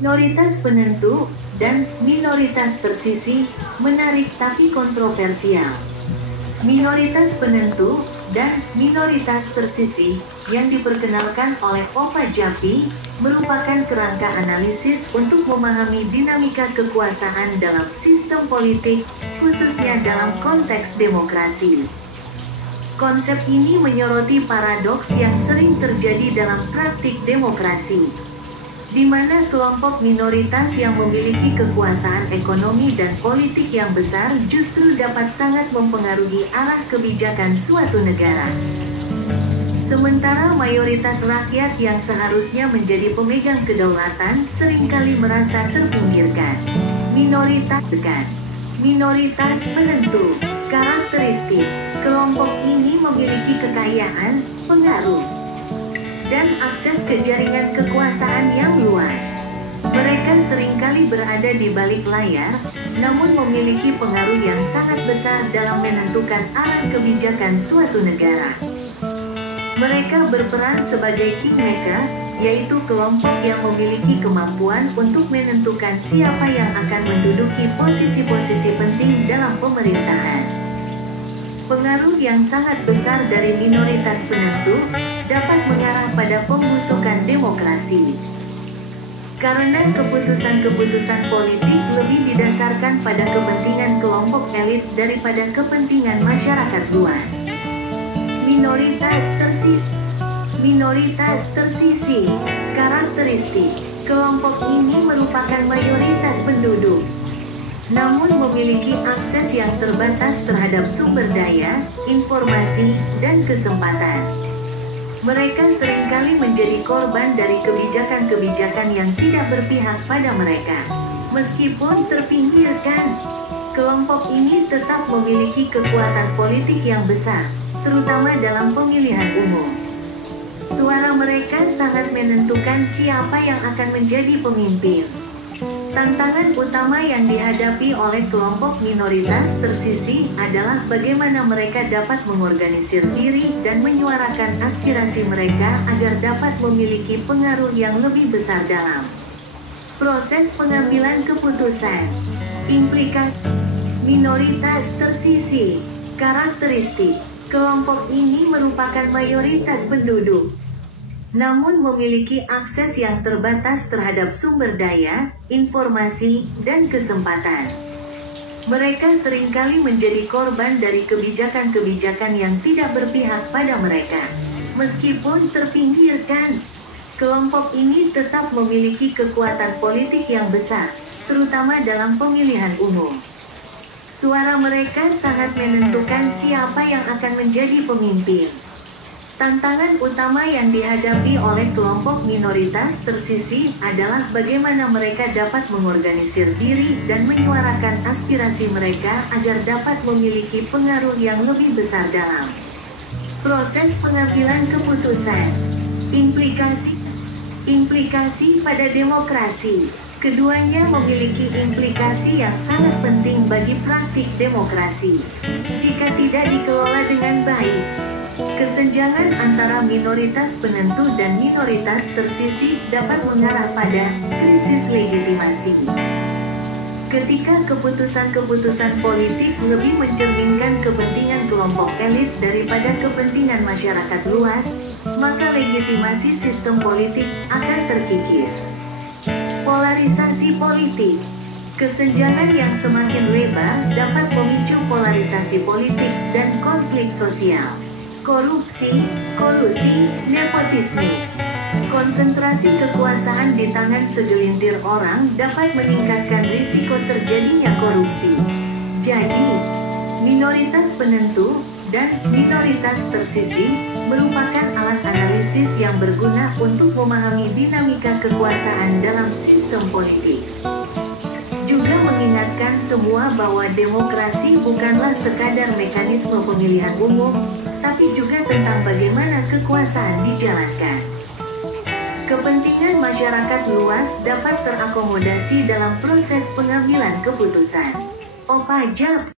Minoritas penentu dan minoritas tersisih, menarik tapi kontroversial. Minoritas penentu dan minoritas tersisih yang diperkenalkan oleh Opa Javi merupakan kerangka analisis untuk memahami dinamika kekuasaan dalam sistem politik, khususnya dalam konteks demokrasi. Konsep ini menyoroti paradoks yang sering terjadi dalam praktik demokrasi, di mana kelompok minoritas yang memiliki kekuasaan ekonomi dan politik yang besar justru dapat sangat mempengaruhi arah kebijakan suatu negara. Sementara mayoritas rakyat yang seharusnya menjadi pemegang kedaulatan seringkali merasa terpinggirkan. Minoritas penentu. Karakteristik kelompok ini memiliki kekayaan, pengaruh, dan akses ke jaringan kekuasaan yang luas. Mereka seringkali berada di balik layar, namun memiliki pengaruh yang sangat besar dalam menentukan arah kebijakan suatu negara. Mereka berperan sebagai kingmaker, yaitu kelompok yang memiliki kemampuan untuk menentukan siapa yang akan menduduki posisi-posisi penting dalam pemerintahan. Pengaruh yang sangat besar dari minoritas penentu dapat mengarah pada pembusukan demokrasi. Karena keputusan-keputusan politik lebih didasarkan pada kepentingan kelompok elit daripada kepentingan masyarakat luas. Minoritas tersisih. Karakteristik kelompok ini merupakan mayoritas penduduk, namun memiliki akses yang terbatas terhadap sumber daya, informasi, dan kesempatan. Mereka seringkali menjadi korban dari kebijakan-kebijakan yang tidak berpihak pada mereka. Meskipun terpinggirkan, kelompok ini tetap memiliki kekuatan politik yang besar, terutama dalam pemilihan umum. Suara mereka sangat menentukan siapa yang akan menjadi pemimpin. Tantangan utama yang dihadapi oleh kelompok minoritas tersisih adalah bagaimana mereka dapat mengorganisir diri dan menyuarakan aspirasi mereka agar dapat memiliki pengaruh yang lebih besar dalam proses pengambilan keputusan. Implikasi minoritas tersisih. Karakteristik kelompok ini merupakan mayoritas penduduk, namun memiliki akses yang terbatas terhadap sumber daya, informasi, dan kesempatan. Mereka seringkali menjadi korban dari kebijakan-kebijakan yang tidak berpihak pada mereka. Meskipun terpinggirkan, kelompok ini tetap memiliki kekuatan politik yang besar, terutama dalam pemilihan umum. Suara mereka sangat menentukan siapa yang akan menjadi pemimpin. Tantangan utama yang dihadapi oleh kelompok minoritas tersisih adalah bagaimana mereka dapat mengorganisir diri dan menyuarakan aspirasi mereka agar dapat memiliki pengaruh yang lebih besar dalam proses pengambilan keputusan. Implikasi pada demokrasi. Keduanya memiliki implikasi yang sangat penting bagi praktik demokrasi. Jika tidak dikelola dengan baik, kesenjangan antara minoritas penentu dan minoritas tersisih dapat mengarah pada krisis legitimasi. Ketika keputusan-keputusan politik lebih mencerminkan kepentingan kelompok elit daripada kepentingan masyarakat luas, maka legitimasi sistem politik akan terkikis. Polarisasi politik. Kesenjangan yang semakin lebar dapat memicu polarisasi politik dan konflik sosial. Korupsi, kolusi, nepotisme. Konsentrasi kekuasaan di tangan segelintir orang dapat meningkatkan risiko terjadinya korupsi. Jadi, minoritas penentu dan minoritas tersisih merupakan alat analisis yang berguna untuk memahami dinamika kekuasaan dalam sistem politik. Juga mengingatkan semua bahwa demokrasi bukanlah sekadar mekanisme pemilihan umum, tapi juga tentang bagaimana kekuasaan dijalankan. Kepentingan masyarakat luas dapat terakomodasi dalam proses pengambilan keputusan. Opa Jav.